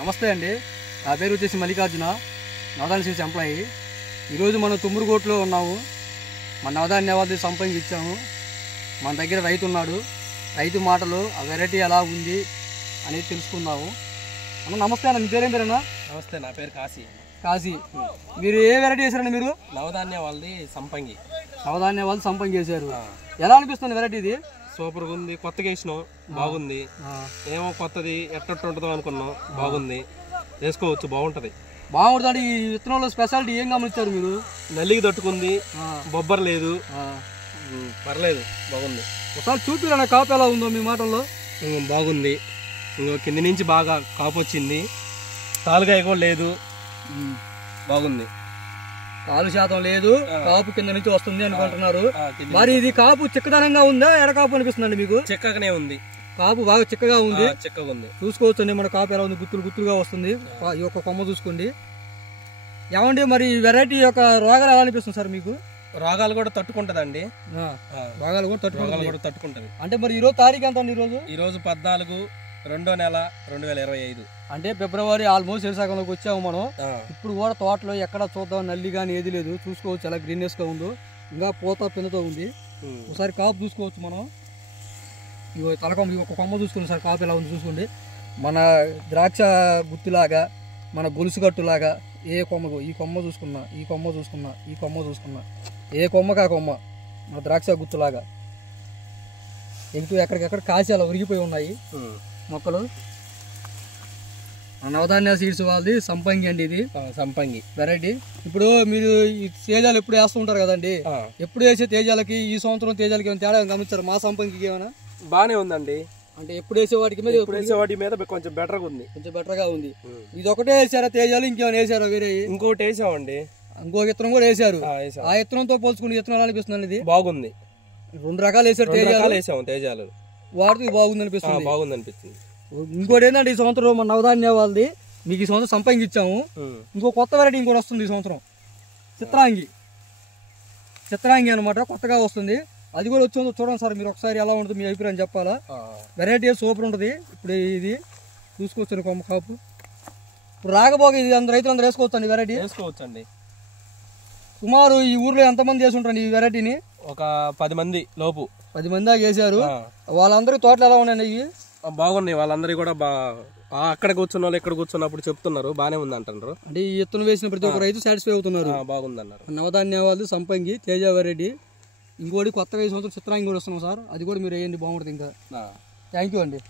నమస్తే అండి, నా పేరు వచ్చేసి మల్లికార్జున, నవధాన్య సీడ్స్ ఎంప్లాయీ. ఈరోజు మనం తుమ్మురుగోట్లో ఉన్నాము. మన నవధాన్య అవార్డు సంపంగి ఇచ్చాము. మన దగ్గర రైతు ఉన్నాడు. రైతు మాటలు ఆ వెరైటీ ఎలా ఉంది అనేది తెలుసుకుందాము. అన్న నమస్తే అన్న, మీ పేరేం పేరన్నా? నమస్తే, నా పేరు కాశీ. కాశీ, మీరు ఏ వెరైటీ వేసారండి? మీరు నవధాన్య వాళ్ళది సంపంగి. నవధాన్య వాళ్ళు సంపంగి వేసారు. ఎలా అనిపిస్తుంది వెరైటీ ఇది? సూపర్గా ఉంది, కొత్తగా వేసినాం, బాగుంది. ఏమో కొత్తది ఎట్టట్టు ఉంటుందో అనుకున్నాం, బాగుంది, వేసుకోవచ్చు, బాగుంటుంది. బాగుంటుంది. ఈ విత్తనంలో స్పెషాలిటీ ఏం గమనించారు మీరు? నల్లికి తట్టుకుంది, బొబ్బర్ లేదు, పర్లేదు, బాగుంది. ఒకసారి చూపిరా కాపు ఎలా ఉందో మీ మాటల్లో. బాగుంది, ఇంకో కింది నుంచి బాగా కాపు వచ్చింది, తాలుగాయ కూడా లేదు, బాగుంది. కాలు శాతం లేదు, కాపు కింద నుంచి వస్తుంది అనుకుంటున్నారు. మరి ఇది కాపు చిక్కదనంగా ఉందా, ఎడకాపు అనిపిస్తుందండి మీకు? చిక్కగానే ఉంది, కాపు బాగా చిక్కగా ఉంది. చిక్కగా ఉంది, చూసుకోవచ్చు అండి. మన కాపు ఎలా ఉంది, గుత్తులు గుత్తులుగా వస్తుంది. ఈ యొక్క కొమ్మ చూసుకోండి. ఏమండి మరి ఈ వెరైటీ యొక్క రోగాలు ఎలా అనిపిస్తుంది సార్ మీకు? రోగాలు కూడా తట్టుకుంటదండి. రోగాలు కూడా తట్టుకుంటది. అంటే మరి ఈరోజు తారీఖు ఎంత అండి? ఈరోజు 14/2/2025. అంటే ఫిబ్రవరి ఆల్మోస్ట్ శరీరసగంలోకి వచ్చాము మనం. ఇప్పుడు కూడా తోటలో ఎక్కడ చూద్దాం నల్లి కానీ ఏది లేదు. చూసుకోవచ్చు ఎలా గ్రీన్నెస్ గా ఉందో, ఇంకా పూత పిందతో ఉంది. ఒకసారి కాపు చూసుకోవచ్చు మనం. ఇగో తలకొమ్మ, ఒక కొమ్మ చూసుకోండి సార్, కాపు ఎలా ఉంది చూసుకోండి. మన ద్రాక్ష గుత్తిలాగా, మన గొలుసు కట్టులాగా ఏ కొమ్మ, ఈ కొమ్మ చూసుకున్నా, ఈ కొమ్మ చూసుకున్నా, ఈ కొమ్మ చూసుకున్నా, ఏ కొమ్మకా కొమ్మ మన ద్రాక్ష గుత్తులాగా ఎగుతూ ఎక్కడికెక్కడ కాసి అలా ఉరిగిపోయి ఉన్నాయి మొక్కలు. నవధాన్య సీడ్స్ వాళ్ళది సంపంగి అండి, ఇది సంపంగి వెరైటీ. ఇప్పుడు మీరు ఈ తేజాలు ఎప్పుడు వేస్తూ ఉంటారు కదండి, ఎప్పుడు వేసే తేజాలకి ఈ సంవత్సరం తేజాలకి ఏమైనా తేడా గమనించారు? మా సంపంగికి ఏమైనా బానే ఉందండి. అంటే ఎప్పుడు వేసే వాటి మీద కొంచెం బెటర్గా ఉంది, కొంచెం బెటర్ గా ఉంది. ఇది ఒకటే వేసారా తేజాలు, ఇంకేమైనా వేసారా వేరే? ఇంకోటి వేసామండి, ఇంకో విత్తనం కూడా వేసారు. ఆ విత్తనంతో పోల్చుకుని విత్తనాలు అనిపిస్తుంది ఇది బాగుంది. 2 రకాలు వేసారు తేజాలు, వాటికి బాగుంది అనిపిస్తుంది. బాగుంది అనిపిస్తుంది. ఇంకోటి ఏంటంటే ఈ సంవత్సరం మన నవధాన్య వాళ్ళది మీకు ఈ సంవత్సరం సంపంగి ఇచ్చాము. ఇంకో కొత్త వెరైటీ ఇంకోటి వస్తుంది ఈ సంవత్సరం, చిత్రాంగి అనమాట, కొత్తగా వస్తుంది. అది కూడా వచ్చి చూడండి సార్, మీరు ఒకసారి ఎలా ఉంటుంది మీ అభిప్రాయం చెప్పాలా. వెరైటీ సూపర్ ఉంటుంది. ఇప్పుడు ఇది చూసుకోవచ్చు కొమ్మ కాపు. ఇప్పుడు రాకపోగా ఇది రైతులందరూ వేసుకోవచ్చు అండి, వెరైటీ వేసుకోవచ్చండి. సుమారు ఈ ఊర్లో ఎంతమంది వేసి ఉంటారు ఈ వెరైటీని? ఒక 10 మంది లోపు. 10 మంది దాకా వేసారు. వాళ్ళందరికీ తోటలు ఎలా ఉన్నాయండి? బాగున్నాయి. వాళ్ళందరూ కూడా అక్కడ కూర్చున్న వాళ్ళు ఇక్కడ కూర్చున్నప్పుడు చెప్తున్నారు బానే ఉంది అంటున్నారు. అంటే ఈ ఎత్తున వేసిన ప్రతి ఒక్క రైతు సాటిస్ఫై అవుతున్నారు. బాగుంది అన్నారు. నవధాన్య వాళ్ళు సంపంగి తేజ వెరైటీ. ఇంకోటి కొత్తగా ఈ సంవత్సరం చిత్రాంగి కూడా వస్తున్నాం సార్, అది కూడా మీరు వేయండి, బాగుంటుంది. ఇంకా థ్యాంక్ యూ అండి.